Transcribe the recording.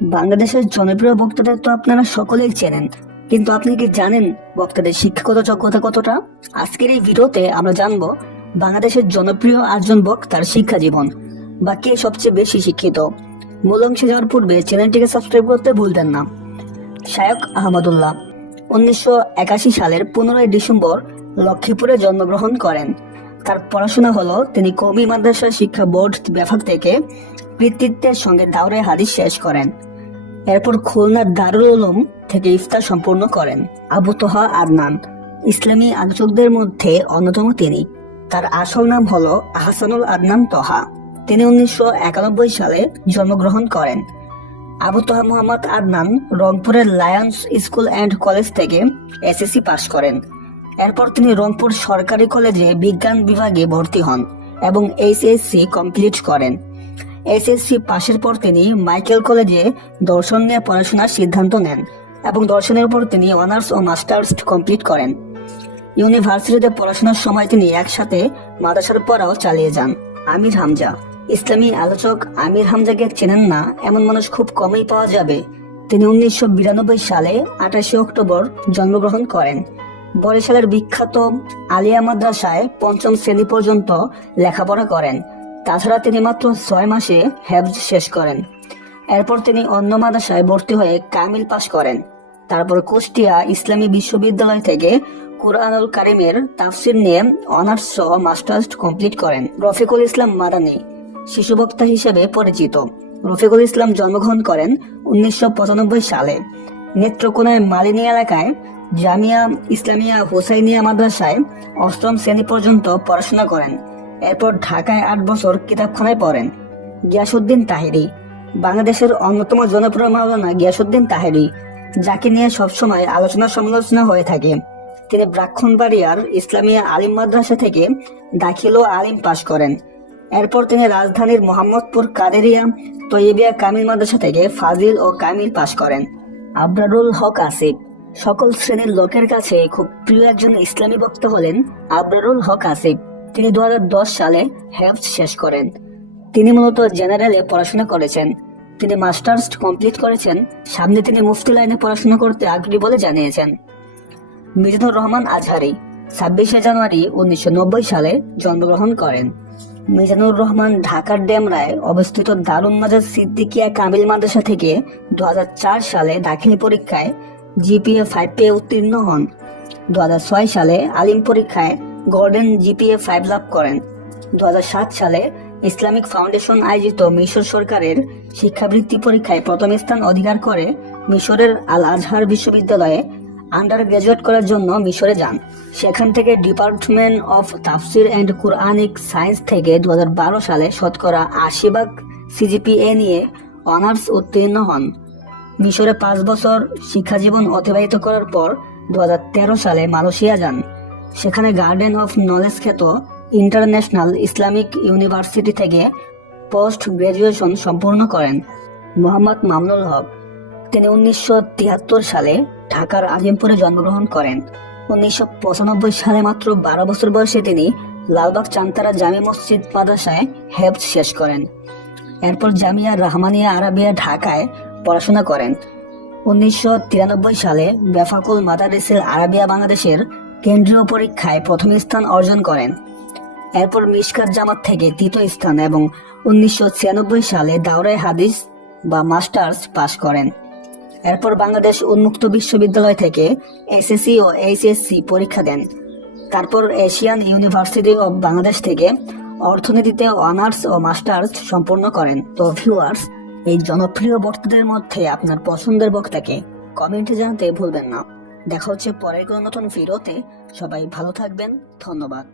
বাংলাদেশের জনপ্রিয় বক্তাদের তো আপনারা সকলেই চেনেন, কিন্তু আপনি কি জানেন বক্তাদের শিক্ষাগত যোগ্যতা কতটা? আজকের এই ভিডিওতে আমরা জানব বাংলাদেশের জনপ্রিয় আটজন বক্তার শিক্ষা জীবন, বা কে সবচেয়ে বেশি শিক্ষিত। মূল অংশে যাওয়ার পূর্বে চ্যানেলটিকে সাবস্ক্রাইব করতে ভুলবেন না। শায়ক আহমদুল্লাহ উনিশশো একাশি সালের পনেরোই ডিসেম্বর লক্ষ্মীপুরে জন্মগ্রহণ করেন। তার পড়াশোনা হলো তিনি কবি মাদ্রাসা শিক্ষা বোর্ড বিভাগ থেকে কৃতিত্বের সঙ্গে দাওরে হাদিস শেষ করেন। এরপর খুলনার দারুল উলুম থেকে ইফতার সম্পূর্ণ করেন আবু তোহা আদনান। ইসলামী আলোচকদের মধ্যে অন্যতম তিনি। তার আসল নাম হল আহসানুল আদনান তোহা। তিনি উনিশশো একানব্বই সালে জন্মগ্রহণ করেন। আবু তোহা মোহাম্মদ আদনান রংপুরের লায়ন্স স্কুল অ্যান্ড কলেজ থেকে এসএসসি পাশ করেন। এরপর তিনি রংপুর সরকারি কলেজে বিজ্ঞান বিভাগে ভর্তি হন এবং এইচএসসি কমপ্লিট করেন। এসএসসি পাশের পর তিনি মাইকেল কলেজে দর্শন নিয়ে পড়াশোনার সিদ্ধান্ত নেন এবং দর্শনের পর তিনি অনার্স ও মাস্টার্স কমপ্লিট করেন। ইউনিভার্সিটিতে পড়াশোনার সময় তিনি একসাথে মাদ্রাসার পড়াও চালিয়ে যান। আমির হামজা। ইসলামী আলোচক আমির হামজাকে চেনেন না, এমন মানুষ খুব কমই পাওয়া যাবে। তিনি উনিশশো বিরানব্বই সালে আঠাশে অক্টোবর জন্মগ্রহণ করেন। বরিশালের বিখ্যাত আলিয়া মাদ্রাসায় পঞ্চম শ্রেণি পর্যন্ত লেখাপড়া করেন। তাছাড়া তিনি মাত্র ছয় মাসে হেফজ শেষ করেন। এরপর তিনি অন্য মাদ্রাসায় ভর্তি হয়ে কামিল পাশ করেন। তারপর কুষ্টিয়া ইসলামী বিশ্ববিদ্যালয় থেকে কুরআনুল কারিমের তাফসির নিয়ে অনার্স সহ মাস্টার্স কমপ্লিট করেন রফিকুল ইসলাম মাদানী, শিশু বক্তা হিসেবে পরিচিত। রফিকুল ইসলাম জন্মগ্রহণ করেন উনিশশো পঁচানব্বই সালে। নেত্রকোনায় মালিনী এলাকায় জামিয়া ইসলামিয়া হুসাইনিয়া মাদ্রাসায় অষ্টম শ্রেণি পর্যন্ত পড়াশোনা করেন। এরপর ঢাকায় আট বছর কিতাবখানায় পড়েন গিয়াসুদ্দিন তাহেরি। বাংলাদেশের অন্যতম জনপ্রিয় মাওলানা গিয়াসুদ্দিন তাহেরি, যাকে নিয়ে সবসময় আলোচনা সমালোচনা হয়ে থাকে। তিনি ব্রাহ্মণবাড়িয়ার ইসলামিয়া আলিম মাদ্রাসা থেকে দাখিল ও আলিম পাশ করেন। এরপর তিনি রাজধানীর মোহাম্মদপুর কাদেরিয়া তৈবিয়া কামিল মাদ্রাসা থেকে ফাজিল ও কামিল পাশ করেন। আবরারুল হক আসিফ, সকল শ্রেণির লোকের কাছে খুব প্রিয় একজন ইসলামী বক্তা হলেন আবরারুল হক আসিফ। তিনি দু হাজার দশ সালে হেফজ শেষ করেন। তিনি মূলত জেনারেলে পড়াশোনা করেছেন। তিনি মাস্টার্স কমপ্লিট করেছেন। সামনে তিনি মুফতি লাইনে পড়াশোনা করতে আগ্রহী বলে জানিয়েছেন। মিজানুর রহমান আজহারি ছাব্বিশে জানুয়ারি উনিশশো নব্বই সালে জন্মগ্রহণ করেন। মিজানুর রহমান ঢাকার ডেমরায় অবস্থিত দারুণ মাজার সিদ্দিকিয়া কামিল মাদ্রাসা থেকে দু হাজার চার সালে দাখিলী পরীক্ষায় জিপিএ ফাইভ পেয়ে উত্তীর্ণ হন। দু হাজার ছয় সালে আলিম পরীক্ষায় গোল্ডেন জিপিএ ফাইভ লাভ করেন। দু হাজার সাত সালে ইসলামিক ফাউন্ডেশন আয়োজিত মিশর সরকারের শিক্ষাবৃত্তি পরীক্ষায় প্রথম স্থান অধিকার করে মিশরের আল আজহার বিশ্ববিদ্যালয়ে আন্ডার গ্রাজুয়েট করার জন্য মিশরে যান। সেখান থেকে ডিপার্টমেন্ট অফ তাফসির অ্যান্ড কুরআনিক সায়েন্স থেকে দু হাজার বারো সালে শতকরা আশি ভাগ সিজিপিএ নিয়ে অনার্স উত্তীর্ণ হন। মিশরে পাঁচ বছর শিক্ষাজীবন অতিবাহিত করার পর দু হাজার তেরো সালে মালয়েশিয়া যান। সেখানে গার্ডেন অফ নলেজ খ্যাত ইন্টারন্যাশনাল ইসলামিক ইউনিভার্সিটি থেকে পোস্ট গ্রাজুয়েশন সম্পূর্ণ করেন মোহাম্মদ মামুনুল হক। তিনি উনিশশো তিয়াত্তর সালে ঢাকার আজিমপুরে জন্মগ্রহণ করেন। উনিশশো পঁচানব্বই সালে মাত্র বারো বছর বয়সে তিনি লালবাগ চান্তারা জামি মসজিদ মাদ্রাসায় হেফজ শেষ করেন। এরপর জামিয়া রহমানিয়া আরাবিয়া ঢাকায় পড়াশোনা করেন। উনিশশো তিরানব্বই সালে বেফাকুল মাদারিসের আরাবিয়া বাংলাদেশের কেন্দ্রীয় পরীক্ষায় প্রথম স্থান অর্জন করেন। এরপর মিশকাত জামাত থেকে তৃতীয় স্থান এবং উনিশশো ছিয়ানব্বই সালে দাওরাই হাদিস বা মাস্টার্স পাশ করেন। এরপর বাংলাদেশ উন্মুক্ত বিশ্ববিদ্যালয় থেকে এসএসসি ও এইচএসসি পরীক্ষা দেন। তারপর এশিয়ান ইউনিভার্সিটি অব বাংলাদেশ থেকে অর্থনীতিতে অনার্স ও মাস্টার্স সম্পন্ন করেন। তো ভিউয়ার্স, এই জনপ্রিয় বক্তাদের মধ্যে আপনার পছন্দের বক্তাকে কমেন্টে জানাতে ভুলবেন না। দেখা হচ্ছে পরের কোনো নতুন ভিডিওতে। সবাই ভালো থাকবেন ধন্যবাদ।